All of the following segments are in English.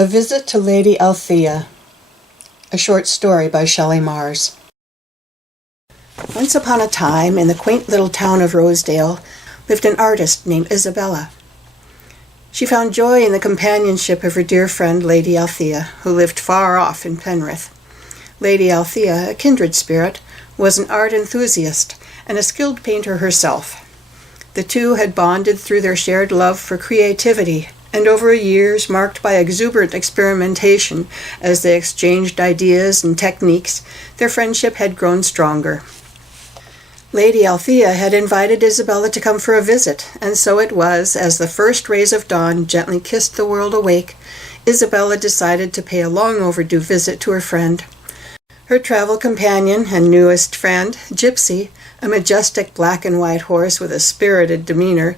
A Visit to Lady Althea, a short story by Shelley Mars. Once upon a time, in the quaint little town of Rosedale, lived an artist named Isabella. She found joy in the companionship of her dear friend Lady Althea, who lived far off in Penrith. Lady Althea, a kindred spirit, was an art enthusiast and a skilled painter herself. The two had bonded through their shared love for creativity, and over years marked by exuberant experimentation as they exchanged ideas and techniques, their friendship had grown stronger. Lady Althea had invited Isabella to come for a visit, and so it was, as the first rays of dawn gently kissed the world awake, Isabella decided to pay a long overdue visit to her friend. Her travel companion and newest friend, Gypsy, a majestic black and white horse with a spirited demeanor,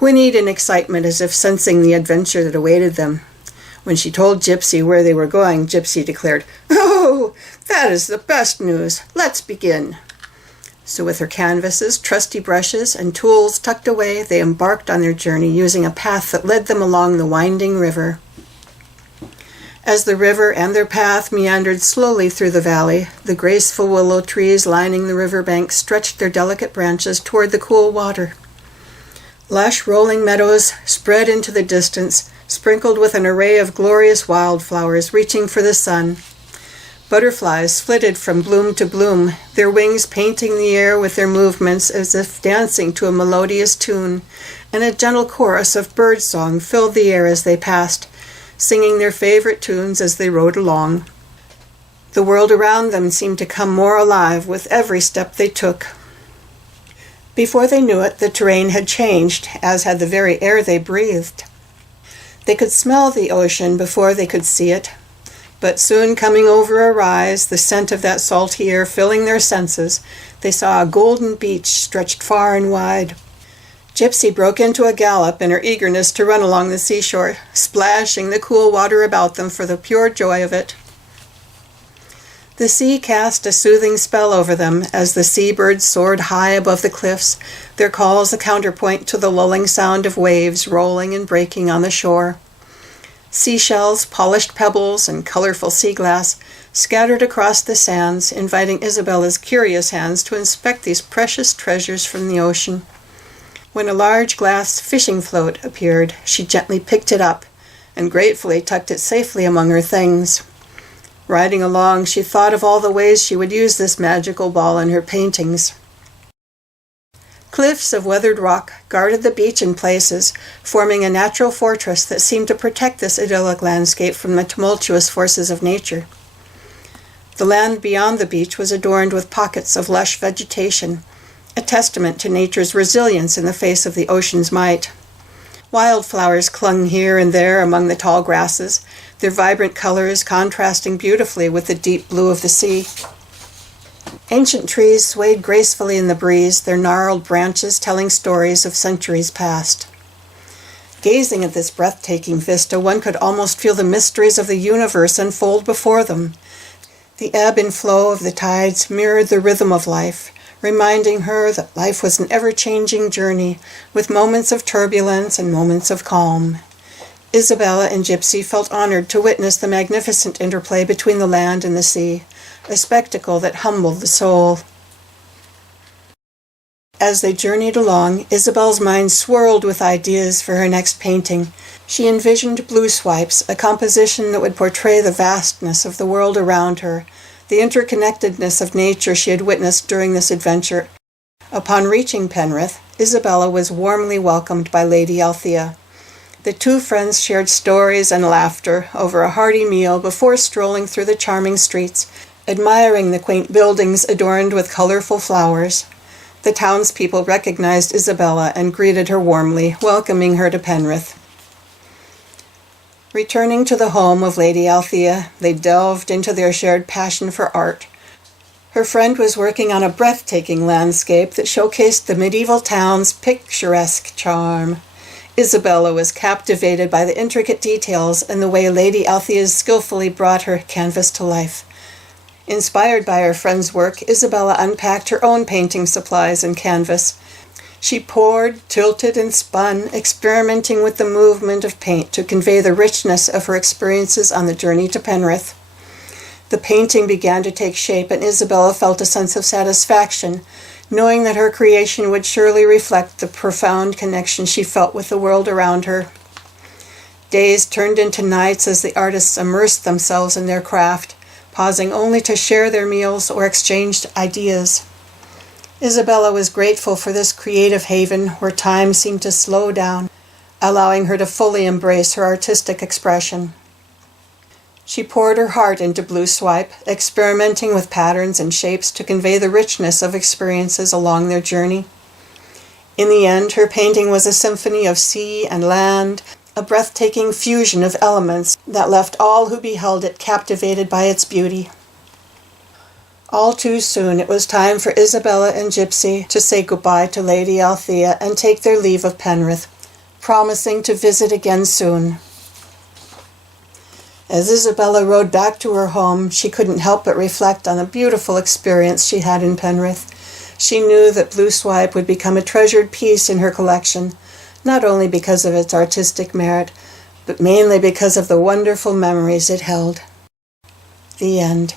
whinnied in excitement as if sensing the adventure that awaited them. When she told Gypsy where they were going, Gypsy declared, "Oh, that is the best news. Let's begin." So with her canvases, trusty brushes, and tools tucked away, they embarked on their journey using a path that led them along the winding river. As the river and their path meandered slowly through the valley, the graceful willow trees lining the river bank stretched their delicate branches toward the cool water. Lush rolling meadows spread into the distance, sprinkled with an array of glorious wildflowers reaching for the sun. Butterflies flitted from bloom to bloom, their wings painting the air with their movements as if dancing to a melodious tune, and a gentle chorus of birdsong filled the air as they passed, singing their favorite tunes as they rode along. The world around them seemed to come more alive with every step they took. Before they knew it, the terrain had changed, as had the very air they breathed. They could smell the ocean before they could see it, but soon coming over a rise, the scent of that salty air filling their senses, they saw a golden beach stretched far and wide. Gypsy broke into a gallop in her eagerness to run along the seashore, splashing the cool water about them for the pure joy of it. The sea cast a soothing spell over them as the seabirds soared high above the cliffs, their calls a counterpoint to the lulling sound of waves rolling and breaking on the shore. Seashells, polished pebbles, and colorful sea glass scattered across the sands, inviting Isabella's curious hands to inspect these precious treasures from the ocean. When a large glass fishing float appeared, she gently picked it up and gratefully tucked it safely among her things. Riding along, she thought of all the ways she would use this magical ball in her paintings. Cliffs of weathered rock guarded the beach in places, forming a natural fortress that seemed to protect this idyllic landscape from the tumultuous forces of nature. The land beyond the beach was adorned with pockets of lush vegetation, a testament to nature's resilience in the face of the ocean's might. Wildflowers clung here and there among the tall grasses, their vibrant colors contrasting beautifully with the deep blue of the sea. Ancient trees swayed gracefully in the breeze, their gnarled branches telling stories of centuries past. Gazing at this breathtaking vista, one could almost feel the mysteries of the universe unfold before them. The ebb and flow of the tides mirrored the rhythm of life, reminding her that life was an ever-changing journey, with moments of turbulence and moments of calm. Isabella and Gypsy felt honored to witness the magnificent interplay between the land and the sea, a spectacle that humbled the soul. As they journeyed along, Isabel's mind swirled with ideas for her next painting. She envisioned blue swipes, a composition that would portray the vastness of the world around her, the interconnectedness of nature she had witnessed during this adventure. Upon reaching Penrith, Isabella was warmly welcomed by Lady Althea. The two friends shared stories and laughter over a hearty meal before strolling through the charming streets, admiring the quaint buildings adorned with colorful flowers. The townspeople recognized Isabella and greeted her warmly, welcoming her to Penrith. Returning to the home of Lady Althea, they delved into their shared passion for art. Her friend was working on a breathtaking landscape that showcased the medieval town's picturesque charm. Isabella was captivated by the intricate details and the way Lady Althea skillfully brought her canvas to life. Inspired by her friend's work, Isabella unpacked her own painting supplies and canvas. She poured, tilted, and spun, experimenting with the movement of paint to convey the richness of her experiences on the journey to Penrith. The painting began to take shape, and Isabella felt a sense of satisfaction, knowing that her creation would surely reflect the profound connection she felt with the world around her. Days turned into nights as the artists immersed themselves in their craft, pausing only to share their meals or exchange ideas. Isabella was grateful for this creative haven where time seemed to slow down, allowing her to fully embrace her artistic expression. She poured her heart into blue swipe, experimenting with patterns and shapes to convey the richness of experiences along their journey. In the end, her painting was a symphony of sea and land, a breathtaking fusion of elements that left all who beheld it captivated by its beauty. All too soon it was time for Isabella and Gypsy to say goodbye to Lady Althea and take their leave of Penrith, promising to visit again soon. As Isabella rode back to her home, she couldn't help but reflect on the beautiful experience she had in Penrith. She knew that blue swipe would become a treasured piece in her collection, not only because of its artistic merit, but mainly because of the wonderful memories it held. The end.